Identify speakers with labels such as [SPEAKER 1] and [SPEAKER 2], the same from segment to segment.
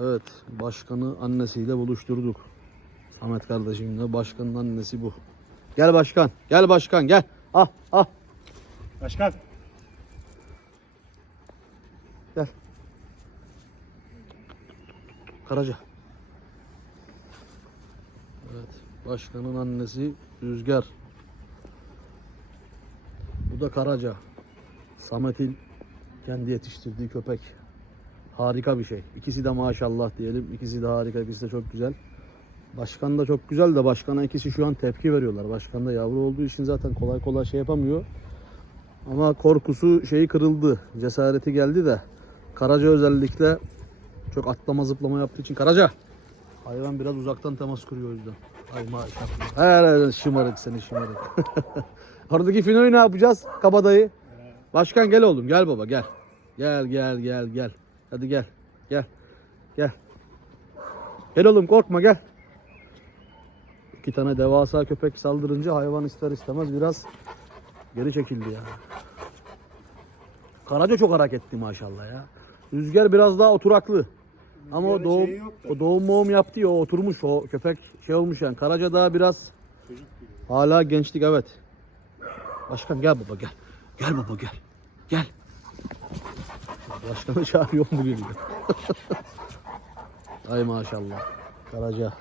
[SPEAKER 1] Evet, başkanı annesiyle buluşturduk. Samet kardeşimle başkanın annesi bu. Gel başkan, gel başkan, gel. Ah, ah,
[SPEAKER 2] Başkan.
[SPEAKER 1] gel. Karaca. Evet, başkanın annesi Rüzgar. Bu da Karaca. Samet'in kendi yetiştirdiği köpek. Harika bir şey. İkisi de maşallah diyelim. İkisi de harika, ikisi de çok güzel. Başkan da çok güzel de başkana ikisi şu an tepki veriyorlar. Başkan da yavru olduğu için zaten kolay kolay şey yapamıyor. Ama korkusu şeyi kırıldı. Cesareti geldi de. Karaca özellikle çok atlama zıplama yaptığı için. Karaca! Hayvan biraz uzaktan temas kuruyor o yüzden. Ay maşallah. Helal şımarık seni şımarık. Oradaki finoyu ne yapacağız? Kabadayı. Başkan gel oğlum gel baba gel. Gel gel gel gel. Hadi gel. Gel. Gel. Gel oğlum korkma gel. İki tane devasa köpek saldırınca hayvan ister istemez biraz geri çekildi ya. Karaca çok hareketli maşallah ya. Rüzgar biraz daha oturaklı. Ama o doğum, o doğum moğum yaptı ya o oturmuş o köpek şey olmuş yani. Karaca daha biraz hala gençlik evet. Başkan gel baba gel. Gel baba gel. Gel. Başkanı çağırıyor bugün de. Ay maşallah. Karaca.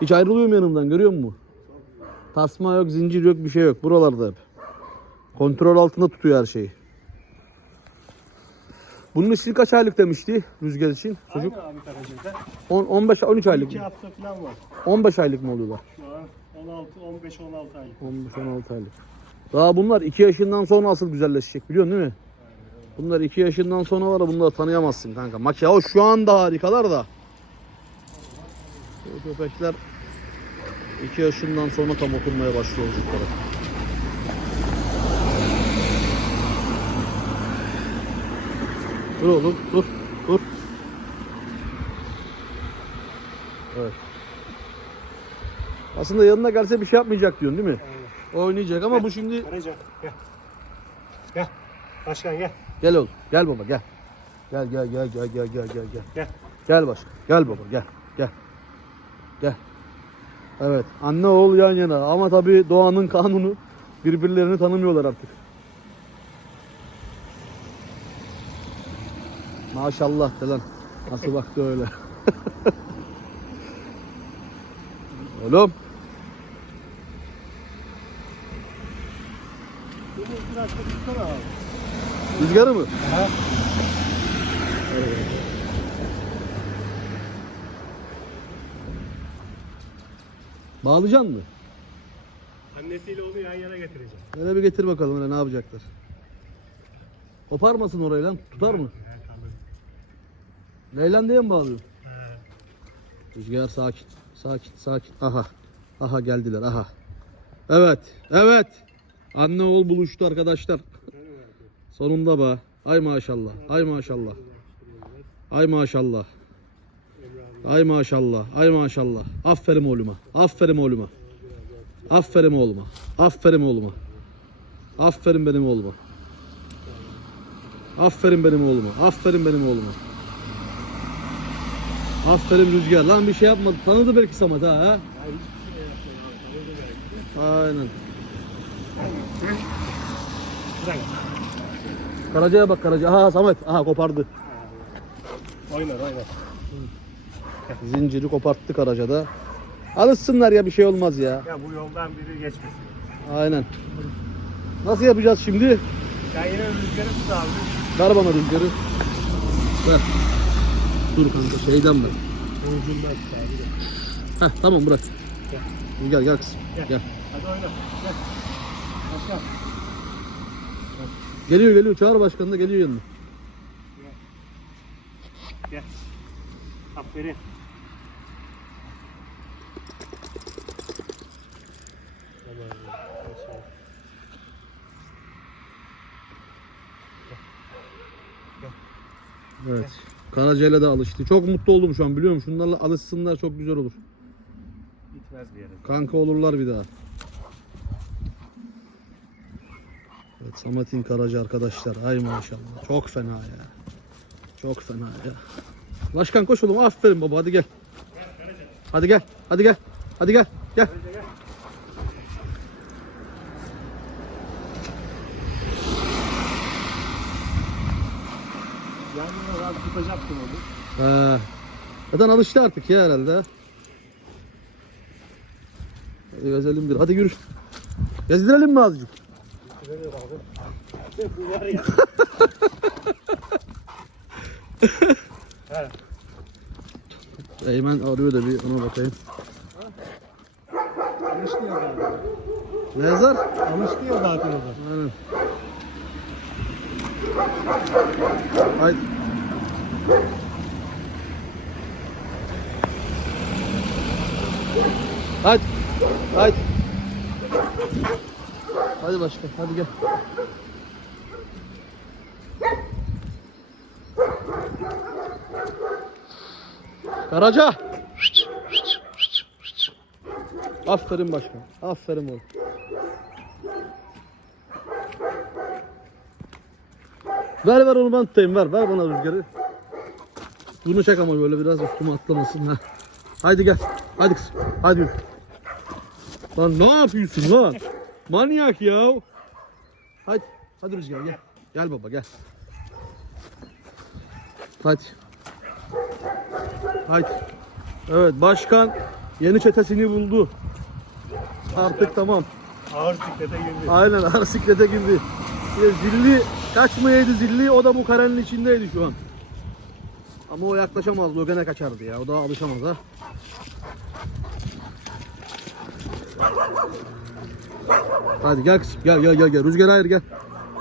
[SPEAKER 1] Hiç ayrılıyor mu yanımdan görüyor musun? Tasma yok, zincir yok, bir şey yok. Buralarda hep. Kontrol altında tutuyor her şeyi. Bunun için kaç aylık demişti rüzgar için çocuk?
[SPEAKER 2] Aynı abi Karaca'da.
[SPEAKER 1] 10 15 13 aylık
[SPEAKER 2] 2
[SPEAKER 1] mı?
[SPEAKER 2] hafta falan var.
[SPEAKER 1] 15 aylık mı oluyorlar?
[SPEAKER 2] Şu an 16, 15, 16 aylık.
[SPEAKER 1] 15 16 aylık. Daha bunlar 2 yaşından sonra asıl güzelleşecek biliyorsun değil mi? Bunlar 2 yaşından sonra var ya bunları tanıyamazsın kanka. Makyaj şu anda harikalar da. Bu köpekler 2 yaşından sonra tam oturmaya başlıyor çocuklara. Dur oğlum dur dur. Evet. Aslında yanına gelse bir şey yapmayacak diyorsun değil mi? Oynayacak ama bu şimdi
[SPEAKER 2] gel. Gel. Başkan gel.
[SPEAKER 1] Gel oğlum. Gel baba gel. Gel gel gel gel gel gel gel gel.
[SPEAKER 2] Gel.
[SPEAKER 1] Gel başka. Gel baba gel. Gel. Gel. Evet. Anne oğul yan yana. Ama tabii doğanın kanunu birbirlerini tanımıyorlar artık. Maşallah de lan. Nasıl baktı öyle. oğlum.
[SPEAKER 2] Bunu biraz da tutsana abi.
[SPEAKER 1] Rüzgarı mı?
[SPEAKER 2] Aha.
[SPEAKER 1] Bağlayacaksın mı?
[SPEAKER 2] Annesiyle onu yan yana getireceğim.
[SPEAKER 1] Hele bir getir bakalım hele ne yapacaklar. Koparmasın orayı lan. Tutar mı?
[SPEAKER 2] He, tamam.
[SPEAKER 1] Leylan diye mi bağlıyor?
[SPEAKER 2] He.
[SPEAKER 1] Rüzgar sakin. Sakin sakin. Aha. Aha geldiler aha. Evet. Evet. Anne oğul buluştu arkadaşlar. Sonunda be. Ay maşallah. Ay maşallah. Ay maşallah. Ay maşallah. Ay maşallah. Aferin oğluma. Aferin oğluma. Aferin oğluma. Aferin oğluma. Aferin benim oğluma. Aferin benim oğluma. Aferin benim oğluma. Aferin Rüzgar. Lan bir şey yapmadı. Tanıdı belki Samet ha. ha?
[SPEAKER 2] Yapmıyor.
[SPEAKER 1] Aynen. Karaca'ya bak Karaca. Aha Samet. Aha kopardı.
[SPEAKER 2] Oynar oynar.
[SPEAKER 1] Zinciri koparttı Karaca'da. Alışsınlar ya bir şey olmaz ya.
[SPEAKER 2] Ya bu yoldan biri geçmesin.
[SPEAKER 1] Aynen. Nasıl yapacağız şimdi?
[SPEAKER 2] Sen yine rüzgarı tut abi.
[SPEAKER 1] Ver bana rüzgarı. Ver. Dur kanka şeyden ver.
[SPEAKER 2] Ucundan tut.
[SPEAKER 1] Heh tamam bırak.
[SPEAKER 2] Gel.
[SPEAKER 1] Rüzgar gel kızım.
[SPEAKER 2] Gel.
[SPEAKER 1] Gel.
[SPEAKER 2] Hadi oyna. Gel. Başkan.
[SPEAKER 1] Geliyor geliyor. Çağır başkanı da geliyor yanına.
[SPEAKER 2] Gel. Aferin.
[SPEAKER 1] Evet. Karaca'yla da alıştı. Çok mutlu oldum şu an biliyor musun? Şunlarla alışsınlar çok güzel olur.
[SPEAKER 2] Gitmez bir yere.
[SPEAKER 1] Kanka olurlar bir daha. Evet Samet'in Karaca arkadaşlar. Ay maşallah. Çok fena ya. Çok fena ya. Başkan koş oğlum. Aferin baba. Hadi gel. Hadi gel. Hadi gel. Hadi gel. Gel.
[SPEAKER 2] Yalnız abi tutacaktım onu.
[SPEAKER 1] He. Zaten alıştı artık ya herhalde. Hadi gezelim bir. Hadi yürü. Gezdirelim mi azıcık?
[SPEAKER 2] Görüyor abi. Bu var ya. He.
[SPEAKER 1] Eymen arıyor da bir ona bakayım.
[SPEAKER 2] Alıştı ya zaten.
[SPEAKER 1] Ne yazar?
[SPEAKER 2] Alıştı ya zaten o da.
[SPEAKER 1] Aynen. Haydi. Hadi. Hadi. Hadi başkan. Hadi gel. Karaca. Aferin başkan. Aferin oğlum. Ver ver onu ben tutayım ver. Ver bana rüzgarı. Bunu çek ama böyle biraz üstüme atlamasın ha. Haydi gel. Hadi kızım. Hadi yürü. Lan ne yapıyorsun lan? Manyak ya. Hadi. Hadi Rüzgar gel. Gel baba gel. Hadi. Hadi. Evet başkan yeni çetesini buldu. Artık tamam.
[SPEAKER 2] Ağır siklete girdi.
[SPEAKER 1] Aynen ara siklete girdi. Zilli kaçmayaydı zilli o da bu karenin içindeydi şu an. Ama o yaklaşamazdı o gene kaçardı ya o daha alışamaz ha. Hadi gel kızım gel gel gel gel Rüzgar hayır gel.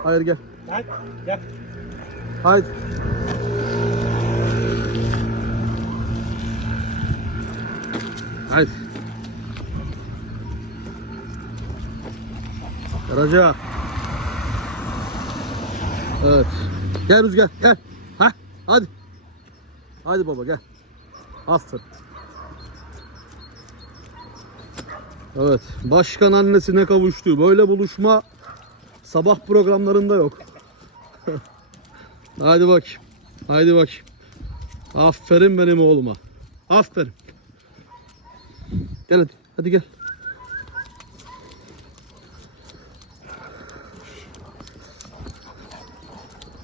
[SPEAKER 1] Hayır gel.
[SPEAKER 2] Lan gel.
[SPEAKER 1] Haydi. Haydi. Karaca. Evet. Gel Rüzgar gel. Ha hadi. Hadi baba gel. Aferin. Evet. Başkan annesine kavuştu. Böyle buluşma sabah programlarında yok. Hadi bak. Haydi bak. Aferin benim oğluma. Aferin. Gel hadi. Hadi gel.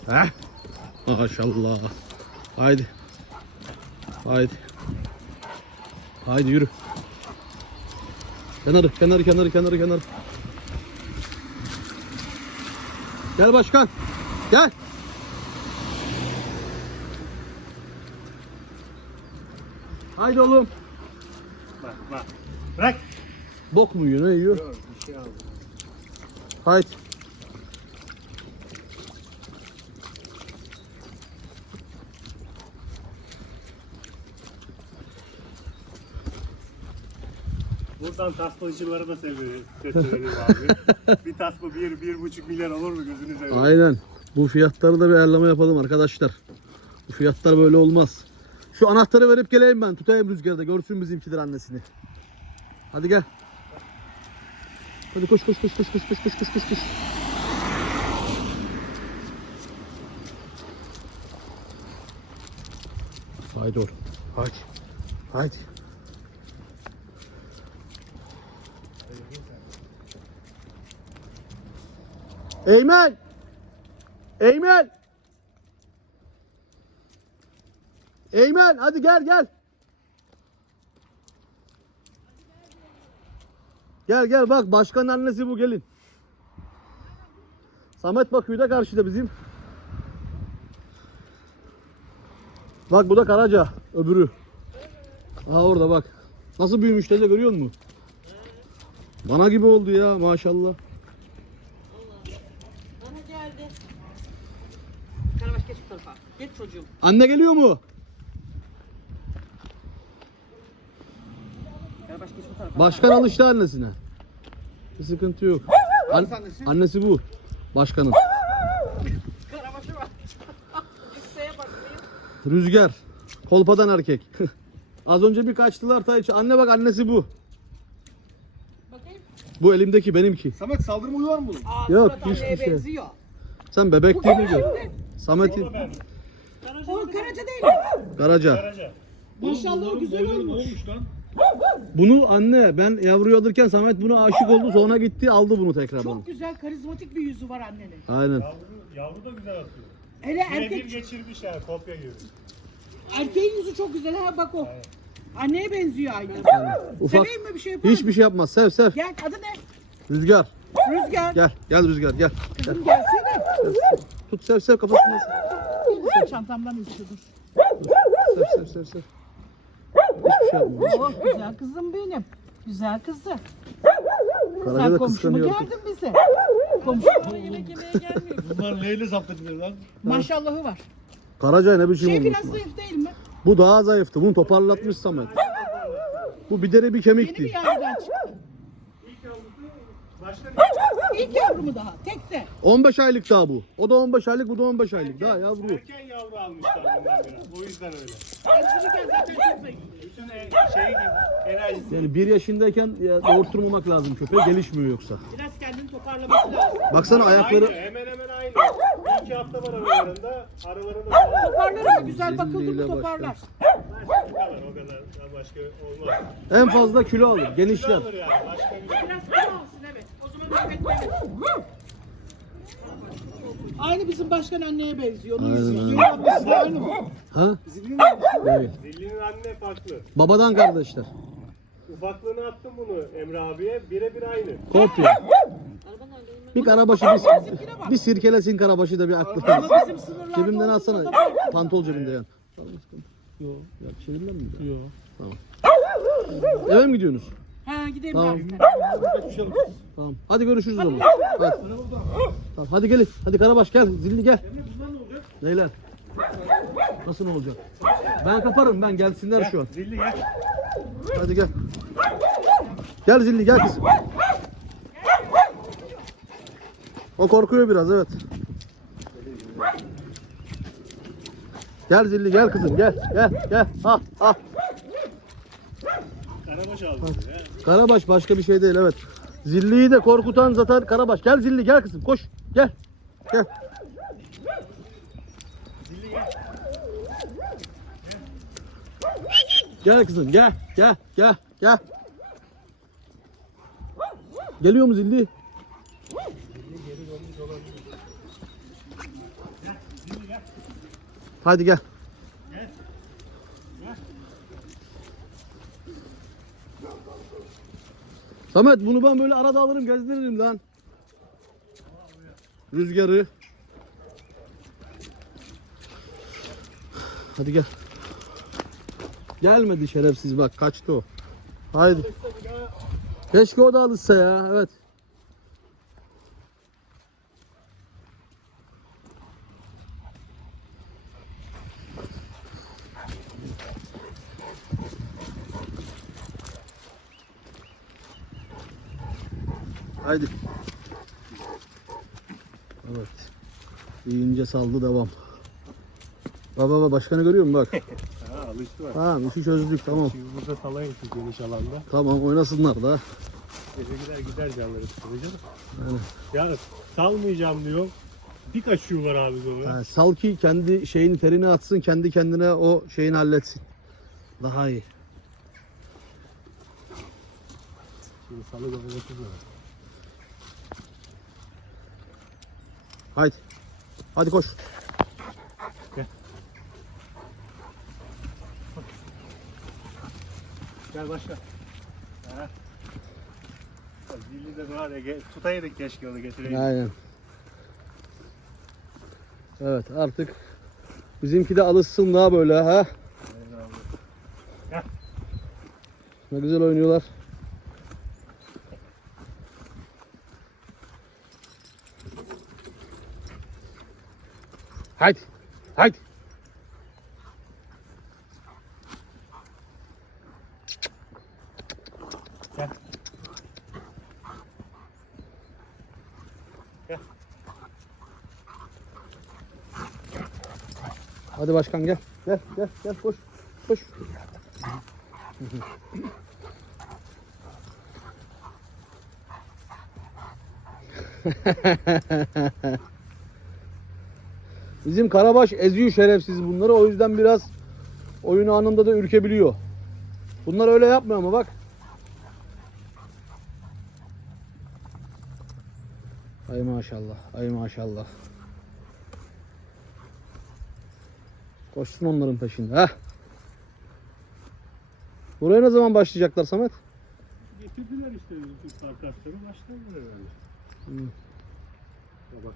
[SPEAKER 1] Heh. Maşallah. Haydi. Haydi. Haydi yürü. Kenarı, kenarı, kenarı, kenarı, kenarı. Gel başkan. Gel. Haydi oğlum.
[SPEAKER 2] Bak bak. Bırak.
[SPEAKER 1] Bok mu yiyor, ne yiyor?
[SPEAKER 2] Yok bir şey aldım.
[SPEAKER 1] Haydi.
[SPEAKER 2] Buradan tasmacılara da seviyorum. Sesleniyorum abi. bir tasma bir, bir buçuk milyar olur mu gözünü seveyim.
[SPEAKER 1] Aynen. Bu fiyatları da bir ayarlama yapalım arkadaşlar. Bu fiyatlar böyle olmaz. Şu anahtarı verip geleyim ben. Tutayım rüzgarda. Görsün bizimkiler annesini. Hadi gel. Hadi koş koş koş koş koş koş koş koş koş koş. Haydi oğlum. Haydi. Haydi. Eymen! Eymen! Eymen hadi gel gel. Gel gel bak başkanın annesi bu gelin. Samet bakıyor da karşıda bizim. Bak bu da Karaca öbürü. Aha orada bak. Nasıl büyümüş teyze görüyor musun? Bana gibi oldu ya maşallah.
[SPEAKER 3] Bana geldi. Karabaş geç bu tarafa. Geç çocuğum.
[SPEAKER 1] Anne geliyor mu?
[SPEAKER 3] Karabaş geç bu tarafa.
[SPEAKER 1] Başkan alıştı annesine. Bir sıkıntı yok. An- annesi bu. Başkanın.
[SPEAKER 3] Karabaş'a bak. Yükseğe bakmayın.
[SPEAKER 1] Rüzgar. Kolpadan erkek. Az önce bir kaçtılar tay Anne bak annesi bu.
[SPEAKER 3] Bakayım.
[SPEAKER 1] Bu elimdeki benimki.
[SPEAKER 2] Samet saldırma uyuyor mu bunun?
[SPEAKER 3] Aa,
[SPEAKER 1] Yok,
[SPEAKER 3] anneye
[SPEAKER 1] hiçbir şey.
[SPEAKER 3] benziyor.
[SPEAKER 1] Sen bebek değil mi? Samet'in.
[SPEAKER 3] Karaca
[SPEAKER 4] O? Karaca değil.
[SPEAKER 1] Karaca.
[SPEAKER 2] Karaca.
[SPEAKER 4] Maşallah o güzel olmuş.
[SPEAKER 1] Bunu anne ben yavruyu alırken Samet buna aşık oldu sonra gitti aldı bunu tekrardan.
[SPEAKER 4] Çok güzel karizmatik bir yüzü var annenin.
[SPEAKER 1] Aynen.
[SPEAKER 2] Yavru, yavru da güzel atıyor.
[SPEAKER 4] Hele
[SPEAKER 2] Birebir
[SPEAKER 4] erkek,
[SPEAKER 2] geçirmiş yani kopya gibi.
[SPEAKER 4] erkeğin yüzü çok güzel ha bak o. Anneye benziyor aynı.
[SPEAKER 1] Ufak.
[SPEAKER 4] Seveyim mi bir şey yapar mı?
[SPEAKER 1] Hiçbir şey yapmaz. Sev sev.
[SPEAKER 4] Gel adı ne?
[SPEAKER 1] Rüzgar.
[SPEAKER 4] Rüzgar.
[SPEAKER 1] Gel. Gel Rüzgar gel.
[SPEAKER 4] Kızım gelsene.
[SPEAKER 1] Tut sev sev kafasını.
[SPEAKER 4] Çantamdan uçuyordur.
[SPEAKER 1] Sev sev sev sev. Hiçbir şey yapmaz.
[SPEAKER 4] Oh güzel kızım benim. Güzel kızım.
[SPEAKER 1] Karaca
[SPEAKER 4] Sen
[SPEAKER 1] da
[SPEAKER 4] komşu mu
[SPEAKER 1] kıskanıyor.
[SPEAKER 4] geldin bize? Komşu.
[SPEAKER 3] Bana yemek yemeye gelmiyor.
[SPEAKER 5] Bunlar neyle zapt edilir lan?
[SPEAKER 4] Maşallahı var.
[SPEAKER 1] Karaca ne biçim
[SPEAKER 4] Şey
[SPEAKER 1] olmuş
[SPEAKER 4] biraz
[SPEAKER 1] bu?
[SPEAKER 4] zayıf değil mi?
[SPEAKER 1] Bu daha zayıftı. Bunu toparlatmış Samet. Bu bir deri bir
[SPEAKER 4] Yeni
[SPEAKER 1] kemikti.
[SPEAKER 4] yavrudan çıktı.
[SPEAKER 2] İlk başka bir
[SPEAKER 4] İlk yavru mu daha? Tek de.
[SPEAKER 1] 15 aylık daha bu. O da 15 aylık, bu da 15 aylık. Daha yavru.
[SPEAKER 2] erken yavru almışlar bundan biraz. O yüzden öyle.
[SPEAKER 4] Zaten.
[SPEAKER 2] Bütün e- şey gibi enerjisi.
[SPEAKER 1] Yani bir yaşındayken ya, doğurtturmamak lazım köpeğe. Gelişmiyor yoksa.
[SPEAKER 4] Biraz kendini toparlaması lazım.
[SPEAKER 1] Baksana ayakları
[SPEAKER 2] Aynı, hemen hemen aynı. Bir iki hafta var aralarında. Aralarında
[SPEAKER 4] Toparlar ama güzel bakıldı mı toparlar.
[SPEAKER 2] kalır. O kadar başka olmaz.
[SPEAKER 1] en fazla kilo alır.
[SPEAKER 2] Kilo
[SPEAKER 1] Genişler.
[SPEAKER 2] alır yani. Başka bir şey.
[SPEAKER 4] Biraz kilo alsın Aynı bizim başkan anneye benziyor. Onu
[SPEAKER 1] Aynen,
[SPEAKER 4] izliyor.
[SPEAKER 1] aynen.
[SPEAKER 4] Aynı mı?
[SPEAKER 1] Ha? Evet.
[SPEAKER 2] Zillinin anne farklı.
[SPEAKER 1] Babadan kardeşler.
[SPEAKER 2] Ufaklığını attım bunu Emre abiye. Birebir aynı.
[SPEAKER 1] Kopya. Bir karabaşı bir, bir sirkelesin karabaşı da bir aklı
[SPEAKER 4] Ama bizim sınırlarda olduğunda
[SPEAKER 1] alsana.
[SPEAKER 4] da fark var.
[SPEAKER 1] Pantol cebinde yani. Yok. Ya çevirmem mi?
[SPEAKER 5] Yok.
[SPEAKER 1] Eve mi gidiyorsunuz?
[SPEAKER 4] Ha gidelim
[SPEAKER 1] Tamam.
[SPEAKER 4] abi.
[SPEAKER 1] Tamam. Hadi görüşürüz o zaman. Hadi. Tamam, hadi gelin. Hadi Karabaş gel. Zilli gel. Neyler? Nasıl ne olacak? Ben kaparım ben gelsinler şu an.
[SPEAKER 2] Zilli gel.
[SPEAKER 1] Hadi gel. Gel Zilli gel kızım. O korkuyor biraz evet. Gel Zilli gel kızım gel gel gel. Ha ha.
[SPEAKER 2] Karabaş. Ya.
[SPEAKER 1] Karabaş başka bir şey değil evet. Zilliyi de korkutan zaten Karabaş. Gel Zilli gel kızım koş. Gel. Gel.
[SPEAKER 2] Zilli gel.
[SPEAKER 1] Gel kızım gel gel gel gel. Geliyor mu Zilli? Hadi gel. Samet bunu ben böyle arada alırım gezdiririm lan. Rüzgarı. Hadi gel. Gelmedi şerefsiz bak kaçtı o. Haydi. Keşke o da alışsa ya evet. Haydi. Evet. İyince saldı devam. Baba baba başkanı görüyor musun bak.
[SPEAKER 2] Ha alıştı var.
[SPEAKER 1] Tamam işi çözdük tamam.
[SPEAKER 2] Şimdi burada salayım şu geniş alanda.
[SPEAKER 1] Tamam oynasınlar da.
[SPEAKER 2] Gece gider gider canları da.
[SPEAKER 1] Aynen.
[SPEAKER 2] Ya salmayacağım diyor. Bir kaçıyorlar abi sonra.
[SPEAKER 1] Ha, sal ki kendi şeyini terini atsın kendi kendine o şeyini halletsin. Daha iyi.
[SPEAKER 2] Şimdi salı da oynatırlar.
[SPEAKER 1] Haydi. Hadi koş.
[SPEAKER 2] Gel başla. Ha. Zilli de var ya tutaydık keşke onu getireydik.
[SPEAKER 1] Aynen. Evet artık bizimki de alışsın daha böyle ha. Ne güzel oynuyorlar. Haydi. Haydi.
[SPEAKER 2] Gel. Gel.
[SPEAKER 1] Hadi başkan gel. Gel gel gel koş. Koş. Bizim Karabaş eziyor şerefsiz bunları. O yüzden biraz oyun anında da ürkebiliyor. Bunlar öyle yapmıyor ama bak. Ay maşallah. Ay maşallah. Koşsun onların peşinde. Heh. Buraya ne zaman başlayacaklar Samet?
[SPEAKER 2] Getirdiler işte Türk karkasları başladılar herhalde. Ya bak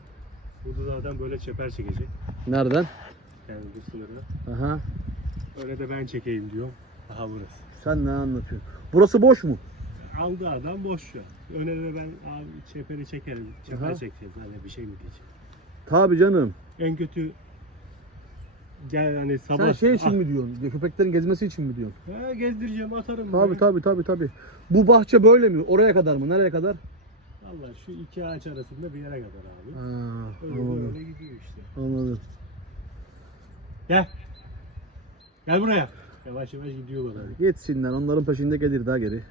[SPEAKER 2] burada zaten böyle çeper çekecek.
[SPEAKER 1] Nereden?
[SPEAKER 2] Yani bu sınırı.
[SPEAKER 1] Aha.
[SPEAKER 2] Öyle de ben çekeyim diyor. Aha burası.
[SPEAKER 1] Sen ne anlatıyorsun? Burası boş mu?
[SPEAKER 2] Aldı adam boş ver. Öne de ben abi çeperi çekerim. Çeper
[SPEAKER 1] Aha.
[SPEAKER 2] çekeceğiz. Hani bir şey mi diyeceğim.
[SPEAKER 1] Tabi canım.
[SPEAKER 2] En kötü gel hani sabah.
[SPEAKER 1] Sen şey için
[SPEAKER 2] Ah,
[SPEAKER 1] mi diyorsun? Köpeklerin gezmesi için mi diyorsun?
[SPEAKER 2] Ha, gezdireceğim atarım.
[SPEAKER 1] Tabi tabi tabi tabi. Bu bahçe böyle mi? Oraya kadar mı? Nereye kadar?
[SPEAKER 2] Valla şu iki ağaç arasında bir yere kadar abi.
[SPEAKER 1] Ha,
[SPEAKER 2] Öyle
[SPEAKER 1] anladım.
[SPEAKER 2] böyle gidiyor işte.
[SPEAKER 1] Anladım.
[SPEAKER 2] Gel. Gel buraya. Yavaş yavaş gidiyorlar abi.
[SPEAKER 1] Gitsinler. Onların peşinde gelir daha geri.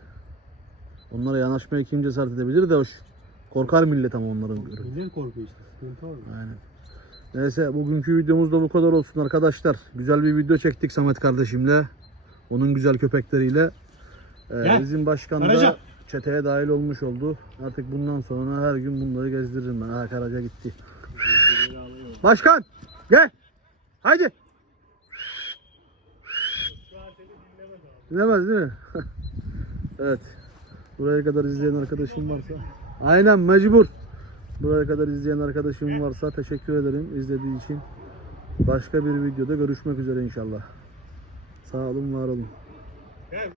[SPEAKER 1] Onlara yanaşmaya kim cesaret edebilir de hoş. Korkar millet ama onların görür.
[SPEAKER 2] Millet korkuyor işte. Sıkıntı orada.
[SPEAKER 1] Aynen. Neyse bugünkü videomuz da bu kadar olsun arkadaşlar. Güzel bir video çektik Samet kardeşimle. Onun güzel köpekleriyle. Ee,
[SPEAKER 2] Gel.
[SPEAKER 1] bizim başkan da
[SPEAKER 2] Karaca.
[SPEAKER 1] Çeteye dahil olmuş oldu. Artık bundan sonra her gün bunları gezdiririm ben. Ha Karaca gitti. Başkan gel. Haydi.
[SPEAKER 2] Dinlemez
[SPEAKER 1] değil mi? evet. Buraya kadar izleyen arkadaşım varsa. Aynen mecbur. Buraya kadar izleyen arkadaşım varsa teşekkür ederim izlediği için. Başka bir videoda görüşmek üzere inşallah. Sağ olun, var olun.